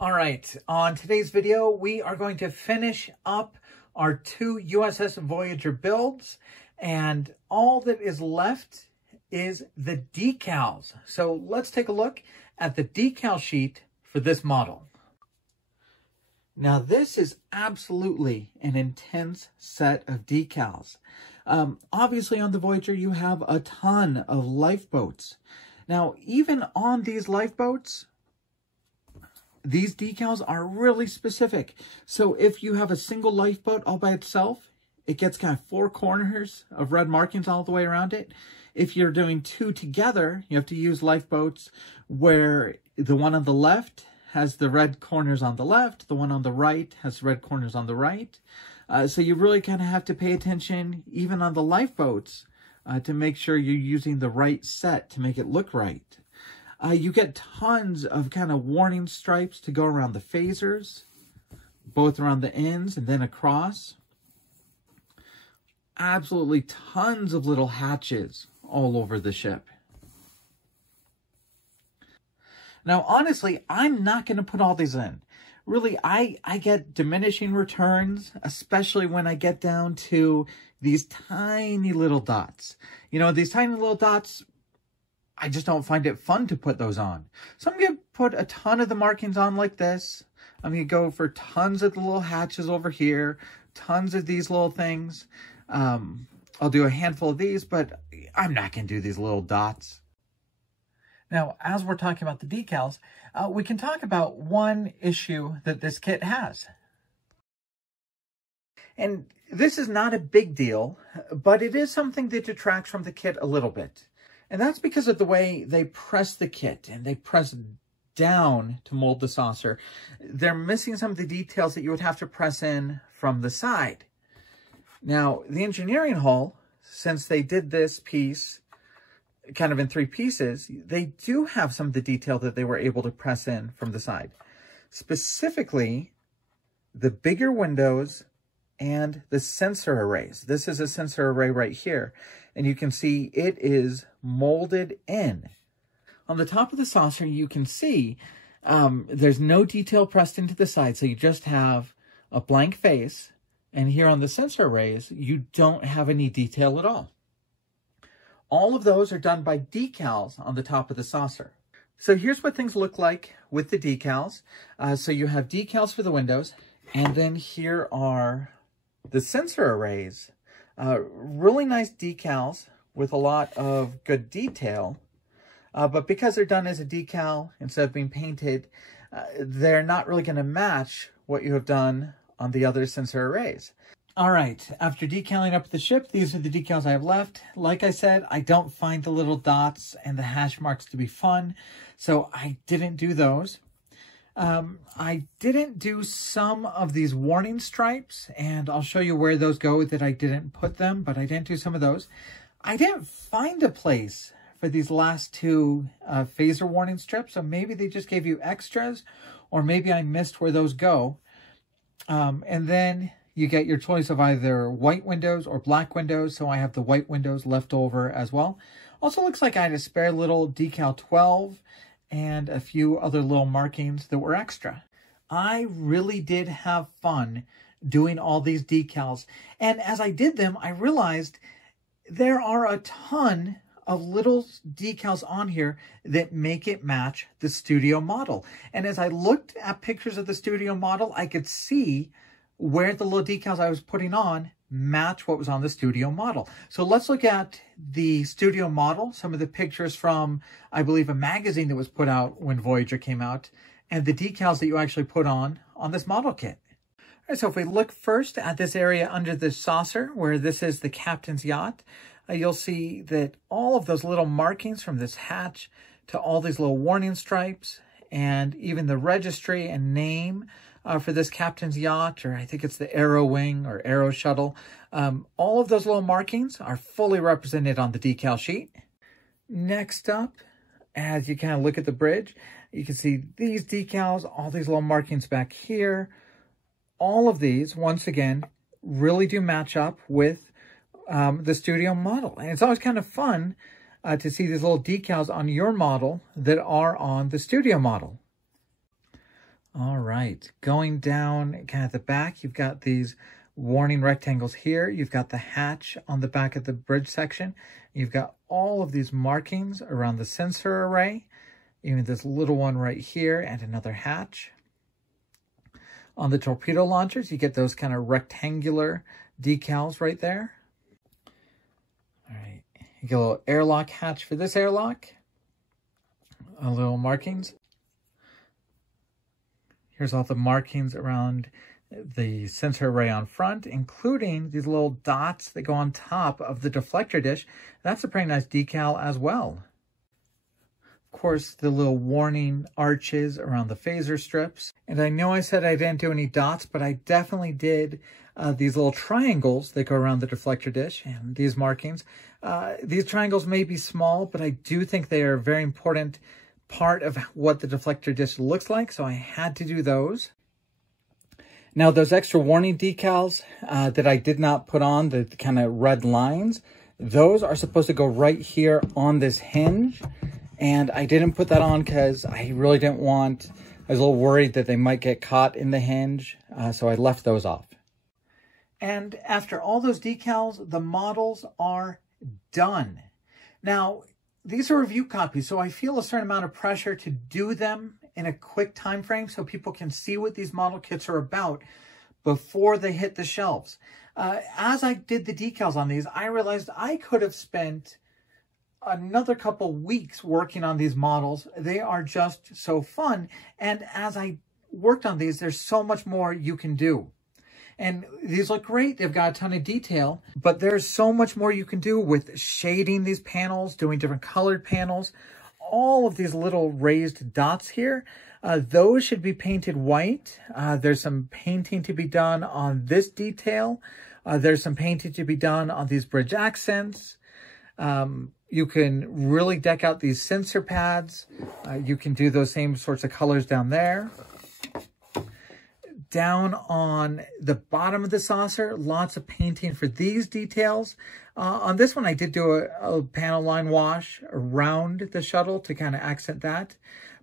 All right, on today's video, we are going to finish up our two USS Voyager builds, and all that is left is the decals. So let's take a look at the decal sheet for this model. Now, this is absolutely an intense set of decals. Obviously, on the Voyager, you have a ton of lifeboats. Now, even on these lifeboats, these decals are really specific. So if you have a single lifeboat all by itself, it gets kind of four corners of red markings all the way around it. If you're doing two together, you have to use lifeboats where the one on the left has the red corners on the left, the one on the right has red corners on the right. So you really kind of have to pay attention, even on the lifeboats, to make sure you're using the right set to make it look right. You get tons of kind of warning stripes to go around the phasers, both around the ends and then across. Absolutely tons of little hatches all over the ship. Now, honestly, I'm not going to put all these in. Really, I get diminishing returns, especially when I get down to these tiny little dots. You know, these tiny little dots, I just don't find it fun to put those on. So I'm going to put a ton of the markings on like this. I'm going to go for tons of the little hatches over here, tons of these little things. I'll do a handful of these, but I'm not going to do these little dots. Now, as we're talking about the decals, we can talk about one issue that this kit has. And this is not a big deal, but it is something that detracts from the kit a little bit. And that's because of the way they press the kit, and they press down to mold the saucer. They're missing some of the details that you would have to press in from the side. Now, the engineering hull, since they did this piece kind of in three pieces, they do have some of the detail that they were able to press in from the side. Specifically, the bigger windows and the sensor arrays. This is a sensor array right here, and you can see it is molded in. On the top of the saucer, you can see there's no detail pressed into the side, so you just have a blank face, and here on the sensor arrays, you don't have any detail at all. All of those are done by decals on the top of the saucer. So here's what things look like with the decals. So you have decals for the windows, and then here are the sensor arrays. Really nice decals with a lot of good detail, but because they're done as a decal instead of being painted, they're not really going to match what you have done on the other sensor arrays. All right, after decaling up the ship, these are the decals I have left. Like I said, I don't find the little dots and the hash marks to be fun, so I didn't do those. I didn't do some of these warning stripes, and I'll show you where those go that I didn't put them, but I didn't do some of those. I didn't find a place for these last two phaser warning strips, so maybe they just gave you extras, or maybe I missed where those go. And then you get your choice of either white windows or black windows, so I have the white windows left over as well. Also looks like I had a spare little decal 12 and a few other little markings that were extra. I really did have fun doing all these decals, and as I did them, I realized there are a ton of little decals on here that make it match the studio model. And as I looked at pictures of the studio model, I could see where the little decals I was putting on match what was on the studio model. So let's look at the studio model, some of the pictures from, I believe, a magazine that was put out when Voyager came out, and the decals that you actually put on this model kit. All right, so if we look first at this area under the saucer, where this is the captain's yacht, you'll see that all of those little markings from this hatch to all these little warning stripes, and even the registry and name for this captain's yacht, or I think it's the Aero Wing or Aero Shuttle. All of those little markings are fully represented on the decal sheet. Next up, as you kind of look at the bridge, you can see these decals, all these little markings back here. All of these, once again, really do match up with the studio model. And it's always kind of fun to see these little decals on your model that are on the studio model. All right, going down kind of at the back, you've got these warning rectangles here. You've got the hatch on the back of the bridge section. You've got all of these markings around the sensor array, even this little one right here and another hatch. On the torpedo launchers, you get those kind of rectangular decals right there. All right, you get a little airlock hatch for this airlock. A little markings. Here's all the markings around the sensor array on front, including these little dots that go on top of the deflector dish. That's a pretty nice decal as well. Of course, the little warning arches around the phaser strips. And I know I said I didn't do any dots, but I definitely did these little triangles that go around the deflector dish and these markings. These triangles may be small, but I do think they are a very important part of what the deflector dish looks like, so I had to do those. Now, those extra warning decals that I did not put on, the kind of red lines, those are supposed to go right here on this hinge, and I didn't put that on because I really didn't want, I was a little worried that they might get caught in the hinge, so I left those off. And after all those decals, the models are done. Now, these are review copies, so I feel a certain amount of pressure to do them in a quick time frame so people can see what these model kits are about before they hit the shelves. As I did the decals on these, I realized I could have spent another couple weeks working on these models. They are just so fun, and as I worked on these, there's so much more you can do. And these look great. They've got a ton of detail, but there's so much more you can do with shading these panels, doing different colored panels. All of these little raised dots here, those should be painted white. There's some painting to be done on this detail. There's some painting to be done on these bridge accents. You can really deck out these sensor pads. You can do those same sorts of colors down there. Down on the bottom of the saucer, lots of painting for these details. On this one, I did do a panel line wash around the shuttle to kind of accent that.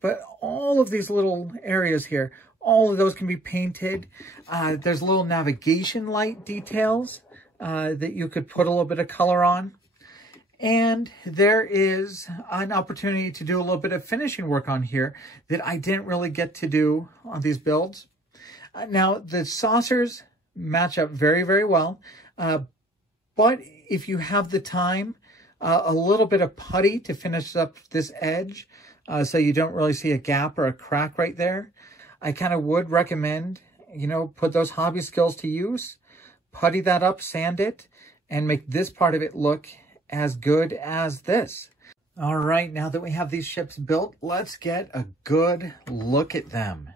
But all of these little areas here, all of those can be painted. There's little navigation light details that you could put a little bit of color on. And there is an opportunity to do a little bit of finishing work on here that I didn't really get to do on these builds. Now, the saucers match up very, very well, but if you have the time, a little bit of putty to finish up this edge so you don't really see a gap or a crack right there, I kind of would recommend, you know, put those hobby skills to use, putty that up, sand it, and make this part of it look as good as this. All right, now that we have these ships built, let's get a good look at them.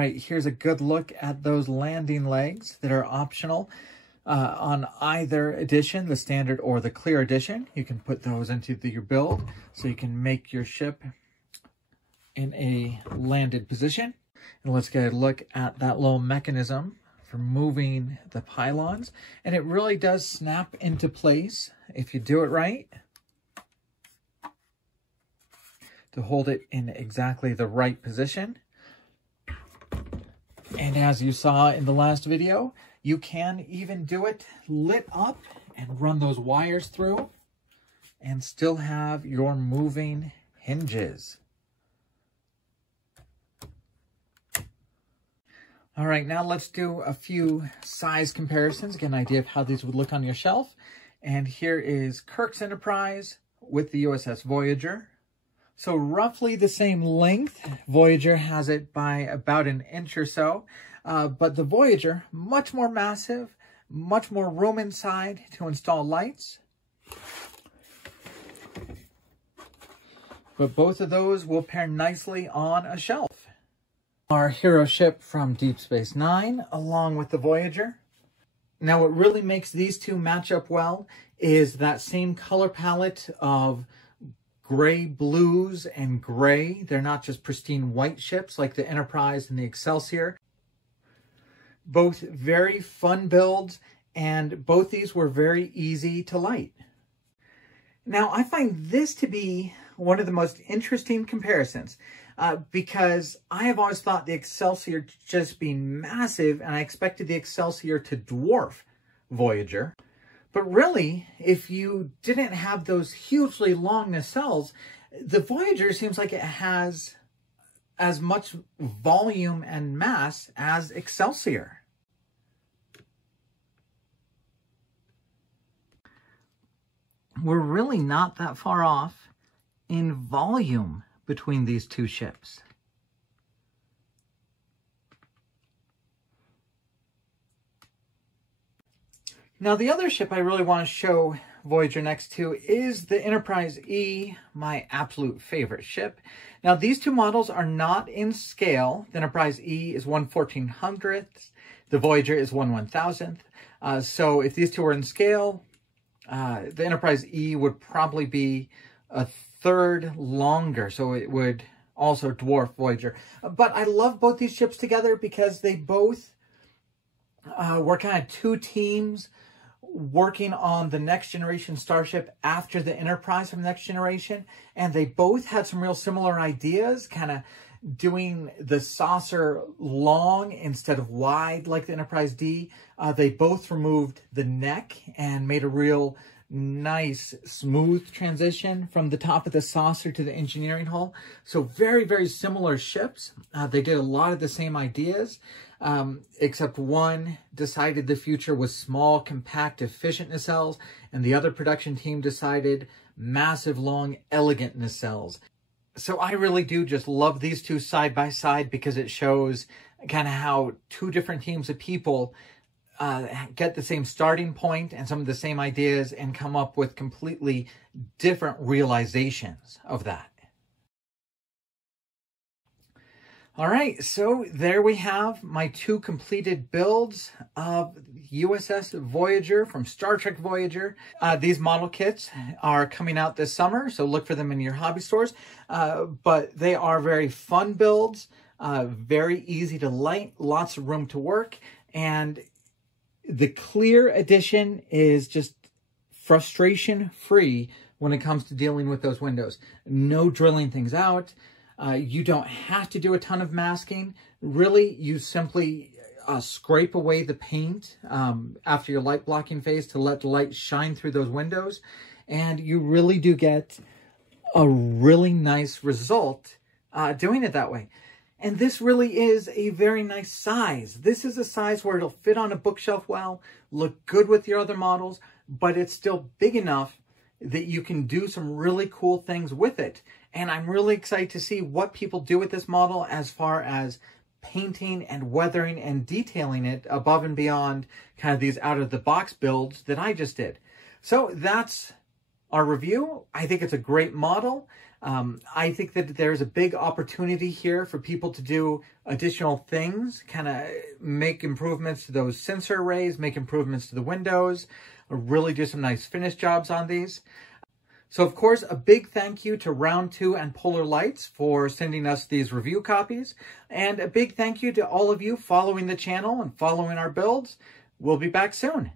right, here's a good look at those landing legs that are optional on either edition, the standard or the clear edition. You can put those into your build so you can make your ship in a landed position. And let's get a look at that little mechanism for moving the pylons, and it really does snap into place if you do it right, to hold it in exactly the right position. And as you saw in the last video, you can even do it lit up and run those wires through and still have your moving hinges. All right, now let's do a few size comparisons, get an idea of how these would look on your shelf. And here is Kirk's Enterprise with the USS Voyager. So roughly the same length. Voyager has it by about an inch or so, but the Voyager, much more massive, much more room inside to install lights. But both of those will pair nicely on a shelf. Our hero ship from Deep Space Nine, along with the Voyager. Now what really makes these two match up well is that same color palette of gray blues and gray. They're not just pristine white ships like the Enterprise and the Excelsior. Both very fun builds, and both these were very easy to light. Now, I find this to be one of the most interesting comparisons because I have always thought the Excelsior to just be massive, and I expected the Excelsior to dwarf Voyager. But really, if you didn't have those hugely long nacelles, the Voyager seems like it has as much volume and mass as Excelsior. We're really not that far off in volume between these two ships. Now, the other ship I really want to show Voyager next to is the Enterprise E, my absolute favorite ship. Now, these two models are not in scale. The Enterprise E is 1/1400th. The Voyager is 1/1000th. So if these two were in scale, the Enterprise E would probably be a third longer. So it would also dwarf Voyager. But I love both these ships together because they both were kind of two teams working on the Next Generation starship after the Enterprise from Next Generation, and they both had some real similar ideas, kind of doing the saucer long instead of wide like the Enterprise D. They both removed the neck and made a real nice smooth transition from the top of the saucer to the engineering hull. So very, very similar ships. They did a lot of the same ideas, except one decided the future was small, compact, efficient nacelles, and the other production team decided massive, long, elegant nacelles. So I really do just love these two side by side because it shows kind of how two different teams of people get the same starting point and some of the same ideas and come up with completely different realizations of that. All right, so there we have my two completed builds of USS Voyager from Star Trek Voyager. These model kits are coming out this summer, so look for them in your hobby stores. But they are very fun builds, very easy to light, lots of room to work, and the Clear edition is just frustration-free when it comes to dealing with those windows. No drilling things out. You don't have to do a ton of masking. Really, you simply scrape away the paint after your light blocking phase to let the light shine through those windows. And you really do get a really nice result doing it that way. And this really is a very nice size. This is a size where it'll fit on a bookshelf well, look good with your other models, but it's still big enough that you can do some really cool things with it. And I'm really excited to see what people do with this model as far as painting and weathering and detailing it above and beyond kind of these out-of-the-box builds that I just did. So that's our review. I think it's a great model. I think that there's a big opportunity here for people to do additional things, kind of make improvements to those sensor arrays, make improvements to the windows, really do some nice finish jobs on these. So, of course, a big thank you to Round 2 and Polar Lights for sending us these review copies. And a big thank you to all of you following the channel and following our builds. We'll be back soon.